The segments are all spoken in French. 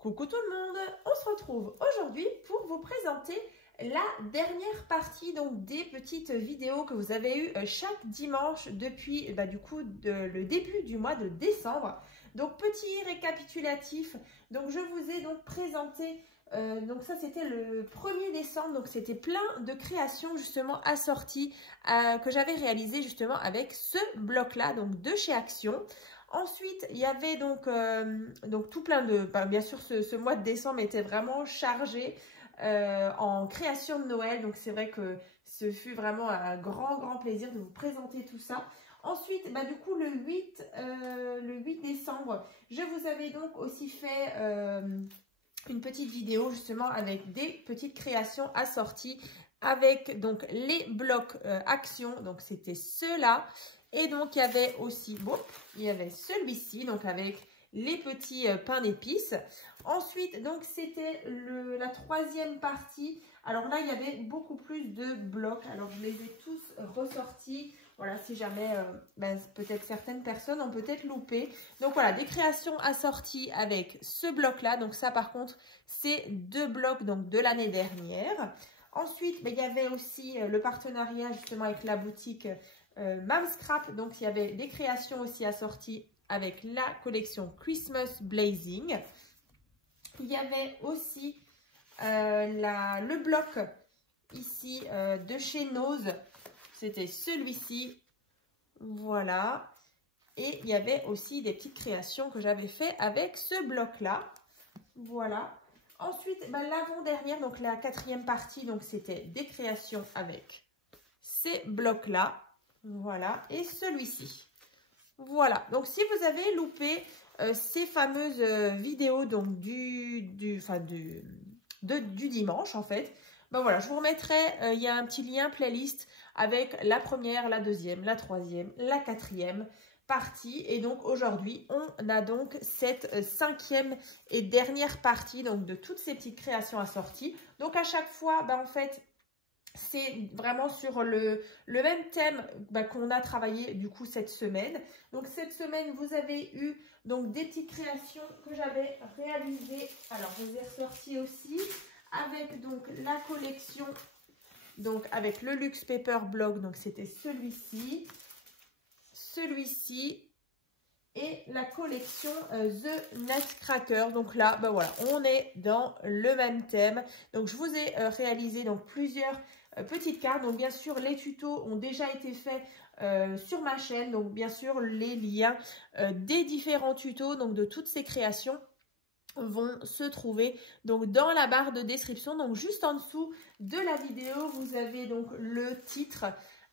Coucou tout le monde, on se retrouve aujourd'hui pour vous présenter la dernière partie donc des petites vidéos que vous avez eues chaque dimanche depuis le début du mois de décembre. Donc petit récapitulatif, donc je vous ai donc présenté, donc ça c'était le 1er décembre, donc c'était plein de créations justement assorties que j'avais réalisées justement avec ce bloc là, donc de chez Action. Ensuite, il y avait donc tout plein de... bien sûr, ce mois de décembre était vraiment chargé en création de Noël. Donc, c'est vrai que ce fut vraiment un grand plaisir de vous présenter tout ça. Ensuite, du coup, le 8 décembre, je vous avais donc aussi fait une petite vidéo justement avec des petites créations assorties avec donc les blocs Action. Donc, c'était ceux-là. Et donc, il y avait aussi, il y avait celui-ci, donc avec les petits pains d'épices. Ensuite, donc, c'était la troisième partie. Alors là, il y avait beaucoup plus de blocs. Alors, je les ai tous ressortis. Voilà, si jamais, peut-être certaines personnes ont peut-être loupé. Donc, voilà, des créations assorties avec ce bloc-là. Donc, ça, par contre, c'est 2 blocs donc, de l'année dernière. Ensuite, il y avait aussi le partenariat justement avec la boutique Mam Scrap, donc il y avait des créations aussi assorties avec la collection Christmas Blazing. Il y avait aussi le bloc ici de chez Nose, c'était celui-ci, voilà. Et il y avait aussi des petites créations que j'avais fait avec ce bloc-là, voilà. Ensuite, l'avant-dernière, donc la 4e partie, donc c'était des créations avec ces blocs-là. Voilà, et celui-ci. Voilà, donc si vous avez loupé ces fameuses vidéos donc du dimanche en fait, voilà, je vous remettrai, il y a un petit lien playlist avec la première, la deuxième, la troisième, la 4e partie. Et donc aujourd'hui, on a donc cette 5e et dernière partie donc de toutes ces petites créations assorties. Donc à chaque fois, en fait, c'est vraiment sur le même thème qu'on a travaillé du coup cette semaine. Donc cette semaine, vous avez eu donc des petites créations que j'avais réalisées. Alors, je vous ai ressorti aussi avec donc la collection, donc avec le Luxe Paper Blog. Donc c'était celui-ci, celui-ci et la collection The Nutcracker. Donc là, voilà, on est dans le même thème. Donc je vous ai réalisé donc plusieurs petites cartes. Donc bien sûr, les tutos ont déjà été faits sur ma chaîne. Donc bien sûr, les liens des différents tutos, donc de toutes ces créations, vont se trouver donc dans la barre de description. Donc juste en dessous de la vidéo, vous avez donc le titre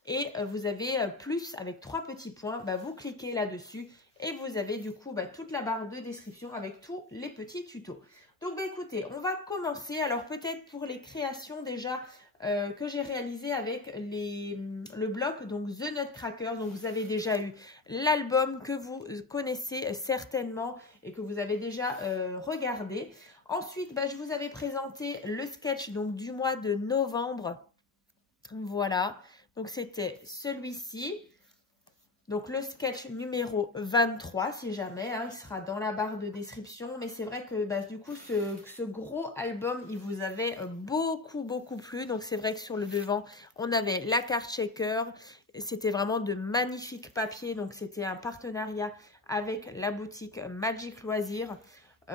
et vous avez plus avec 3 petits points. Vous cliquez là-dessus et vous avez du coup toute la barre de description avec tous les petits tutos. Donc écoutez, on va commencer. Alors peut-être pour les créations déjà que j'ai réalisées avec le bloc donc The Nutcracker. Donc vous avez déjà eu l'album que vous connaissez certainement et que vous avez déjà regardé. Ensuite, je vous avais présenté le sketch donc du mois de novembre. Voilà, donc c'était celui-ci. Donc, le sketch numéro 23, si jamais, il sera dans la barre de description. Mais c'est vrai que du coup, ce gros album, il vous avait beaucoup plu. Donc, c'est vrai que sur le devant, on avait la carte shaker. C'était vraiment de magnifiques papiers. Donc, c'était un partenariat avec la boutique Magic Loisirs.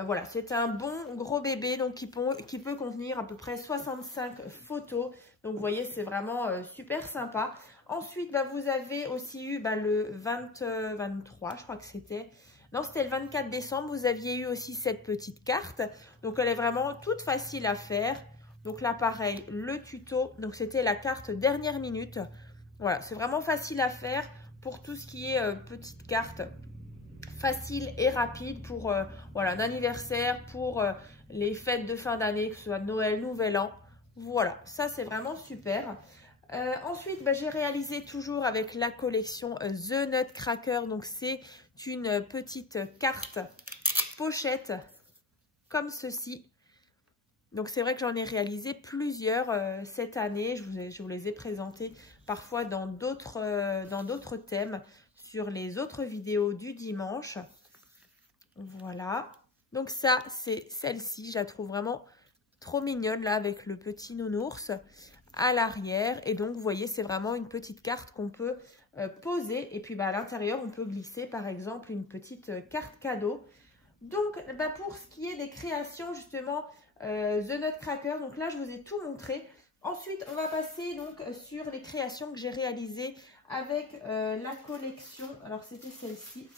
Voilà, c'est un bon gros bébé donc qui peut contenir à peu près 65 photos. Donc, vous voyez, c'est vraiment super sympa. Ensuite, vous avez aussi eu le 23, je crois que c'était. Non, c'était le 24 décembre. Vous aviez eu aussi cette petite carte. Donc, elle est vraiment toute facile à faire. Donc là, pareil, le tuto. Donc, c'était la carte dernière minute. Voilà, c'est vraiment facile à faire pour tout ce qui est petite carte. Facile et rapide pour voilà, un anniversaire, pour les fêtes de fin d'année, que ce soit Noël, Nouvel An. Voilà, ça, c'est vraiment super. Ensuite, j'ai réalisé toujours avec la collection The Nutcracker. Donc, c'est une petite carte pochette comme ceci. Donc, c'est vrai que j'en ai réalisé plusieurs cette année. Je vous les ai présentés parfois dans d'autres thèmes sur les autres vidéos du dimanche. Voilà. Donc ça, c'est celle-ci. Je la trouve vraiment trop mignonne là avec le petit nounours à l'arrière. Et donc, vous voyez, c'est vraiment une petite carte qu'on peut poser. Et puis, à l'intérieur, on peut glisser, par exemple, une petite carte cadeau. Donc, pour ce qui est des créations, justement, The Nutcracker, donc là, je vous ai tout montré. Ensuite, on va passer donc sur les créations que j'ai réalisées avec la collection. Alors, c'était celle-ci.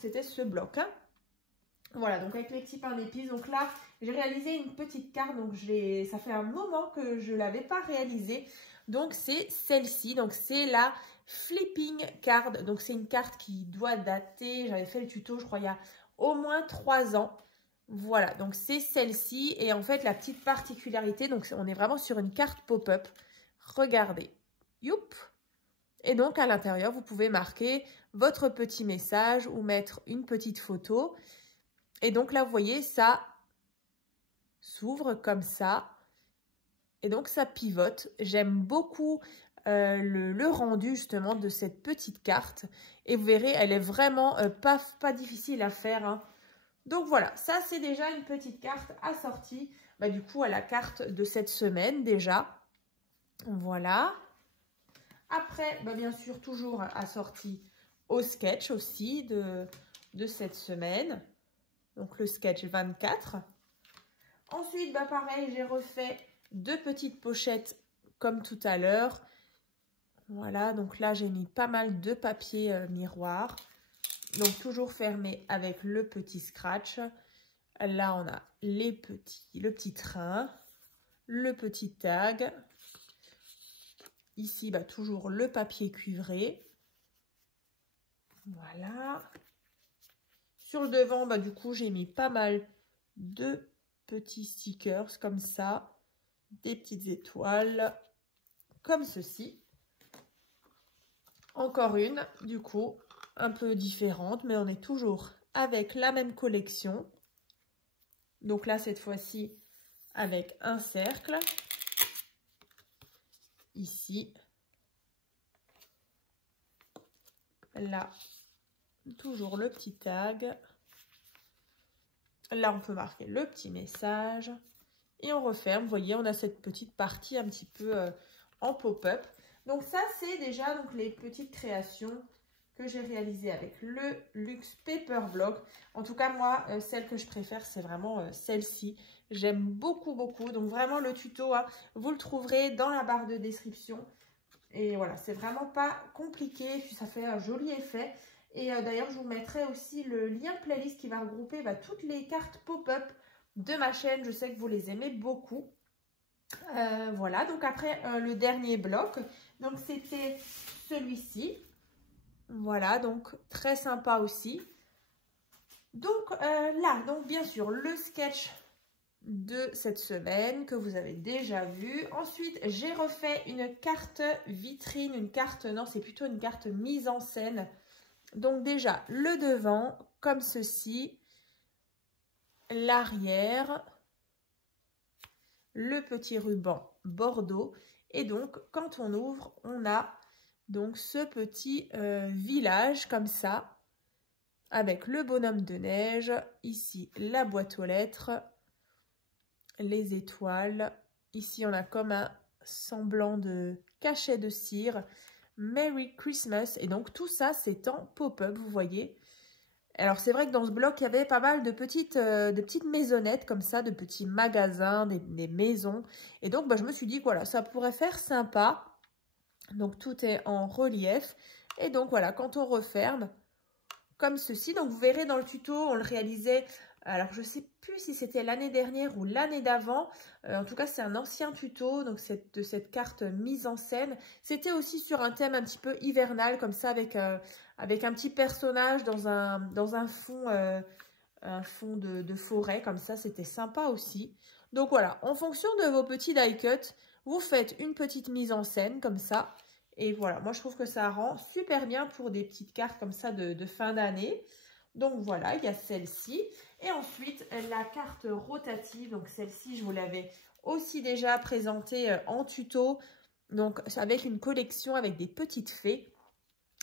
C'était ce bloc, hein. Voilà, donc avec les petits pains d'épices. Donc là, j'ai réalisé une petite carte. Donc, ça fait un moment que je ne l'avais pas réalisée. Donc, c'est celle-ci. Donc, c'est la Flipping Card. Donc, c'est une carte qui doit dater. J'avais fait le tuto, je crois, il y a au moins 3 ans. Voilà, donc c'est celle-ci. Et en fait, la petite particularité, donc on est vraiment sur une carte pop-up. Regardez. Youp! Et donc, à l'intérieur, vous pouvez marquer votre petit message ou mettre une petite photo. Et donc là, vous voyez, ça s'ouvre comme ça. Et donc, ça pivote. J'aime beaucoup le rendu, justement, de cette petite carte. Et vous verrez, elle est vraiment pas difficile à faire, hein. Donc, voilà, ça, c'est déjà une petite carte assortie, du coup, à la carte de cette semaine, déjà. Voilà. Après, bien sûr, toujours assortie au sketch aussi de cette semaine. Donc, le sketch 24. Ensuite, pareil, j'ai refait 2 petites pochettes comme tout à l'heure. Voilà, donc là, j'ai mis pas mal de papier miroir. Donc, toujours fermé avec le petit scratch. Là, on a le petit train, le petit tag. Ici, toujours le papier cuivré. Voilà. Sur le devant, du coup, j'ai mis pas mal de petits stickers comme ça. Des petites étoiles comme ceci. Encore une, du coup, un peu différente, mais on est toujours avec la même collection. Donc là, cette fois-ci, avec un cercle. Ici. Là, toujours le petit tag. Là, on peut marquer le petit message. Et on referme. Vous voyez, on a cette petite partie un petit peu en pop-up. Donc ça, c'est déjà donc, les petites créations que j'ai réalisées avec le Luxe Paper Block. En tout cas, moi, celle que je préfère, c'est vraiment celle-ci. J'aime beaucoup, beaucoup. Donc vraiment, le tuto, hein, vous le trouverez dans la barre de description. Et voilà, c'est vraiment pas compliqué. Puis ça fait un joli effet. Et d'ailleurs, je vous mettrai aussi le lien playlist qui va regrouper toutes les cartes pop-up de ma chaîne. Je sais que vous les aimez beaucoup. Voilà, donc après le dernier bloc, donc c'était celui-ci. Voilà, donc très sympa aussi. Donc là, donc bien sûr, le sketch de cette semaine que vous avez déjà vu. Ensuite, j'ai refait une carte vitrine, une carte, non, c'est plutôt une carte mise en scène. Donc déjà, le devant, comme ceci, l'arrière, le petit ruban bordeaux. Et donc, quand on ouvre, on a donc ce petit village comme ça, avec le bonhomme de neige, ici la boîte aux lettres, les étoiles. Ici, on a comme un semblant de cachet de cire. Merry Christmas. Et donc, tout ça, c'est en pop-up, vous voyez. Alors, c'est vrai que dans ce bloc, il y avait pas mal de petites maisonnettes comme ça, de petits magasins, des maisons. Et donc, je me suis dit que voilà, ça pourrait faire sympa. Donc, tout est en relief. Et donc, voilà, quand on referme, comme ceci. Donc, vous verrez dans le tuto, on le réalisait... Alors, je ne sais plus si c'était l'année dernière ou l'année d'avant. En tout cas, c'est un ancien tuto donc de cette carte mise en scène. C'était aussi sur un thème un petit peu hivernal, comme ça, avec un petit personnage dans un fond, de forêt, comme ça. C'était sympa aussi. Donc, voilà. En fonction de vos petits die cuts, vous faites une petite mise en scène, comme ça. Et voilà, moi, je trouve que ça rend super bien pour des petites cartes comme ça de fin d'année. Donc, voilà, il y a celle-ci. Et ensuite, la carte rotative, donc celle-ci, je vous l'avais aussi déjà présentée en tuto, donc avec une collection avec des petites fées.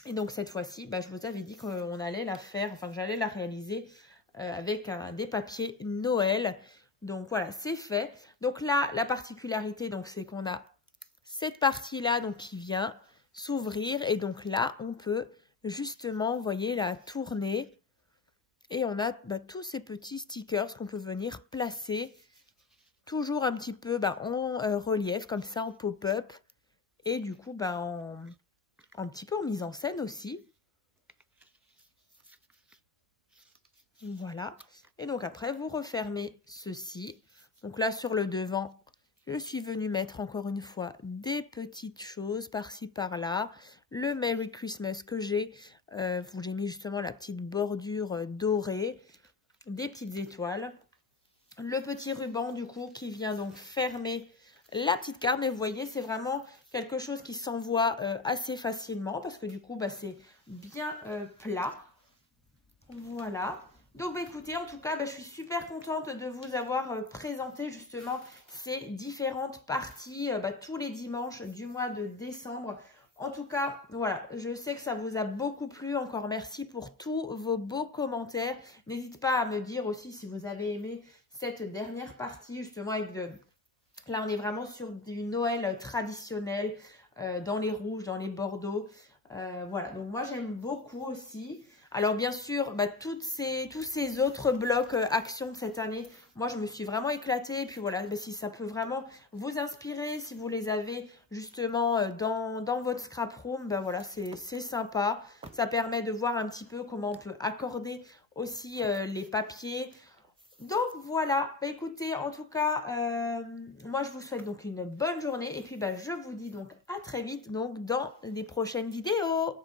Et donc cette fois-ci, je vous avais dit qu'on allait la faire, enfin que j'allais la réaliser avec des papiers Noël. Donc voilà, c'est fait. Donc là, la particularité, donc c'est qu'on a cette partie-là donc qui vient s'ouvrir et donc là, on peut justement, vous voyez, la tourner et on a tous ces petits stickers qu'on peut venir placer toujours un petit peu en relief, comme ça, en pop-up et du coup, un petit peu en mise en scène aussi. Voilà. Et donc après, vous refermez ceci. Donc là, sur le devant, je suis venue mettre encore une fois des petites choses par-ci, par-là. Le Merry Christmas que j'ai mis justement la petite bordure dorée. Des petites étoiles. Le petit ruban du coup qui vient donc fermer la petite carte. Mais vous voyez, c'est vraiment quelque chose qui s'envoie assez facilement parce que du coup, c'est bien plat. Voilà. Donc écoutez, en tout cas, je suis super contente de vous avoir présenté justement ces différentes parties tous les dimanches du mois de décembre. En tout cas, voilà, je sais que ça vous a beaucoup plu. Encore merci pour tous vos beaux commentaires. N'hésitez pas à me dire aussi si vous avez aimé cette dernière partie justement avec Là, on est vraiment sur du Noël traditionnel dans les rouges, dans les bordeaux. Voilà, donc moi j'aime beaucoup aussi. Alors bien sûr, tous ces autres blocs actions de cette année, moi je me suis vraiment éclatée. Et puis voilà, si ça peut vraiment vous inspirer, si vous les avez justement dans votre scrap room, voilà, c'est sympa. Ça permet de voir un petit peu comment on peut accorder aussi les papiers. Donc voilà, écoutez, en tout cas, moi je vous souhaite donc une bonne journée. Et puis je vous dis donc à très vite donc dans des prochaines vidéos.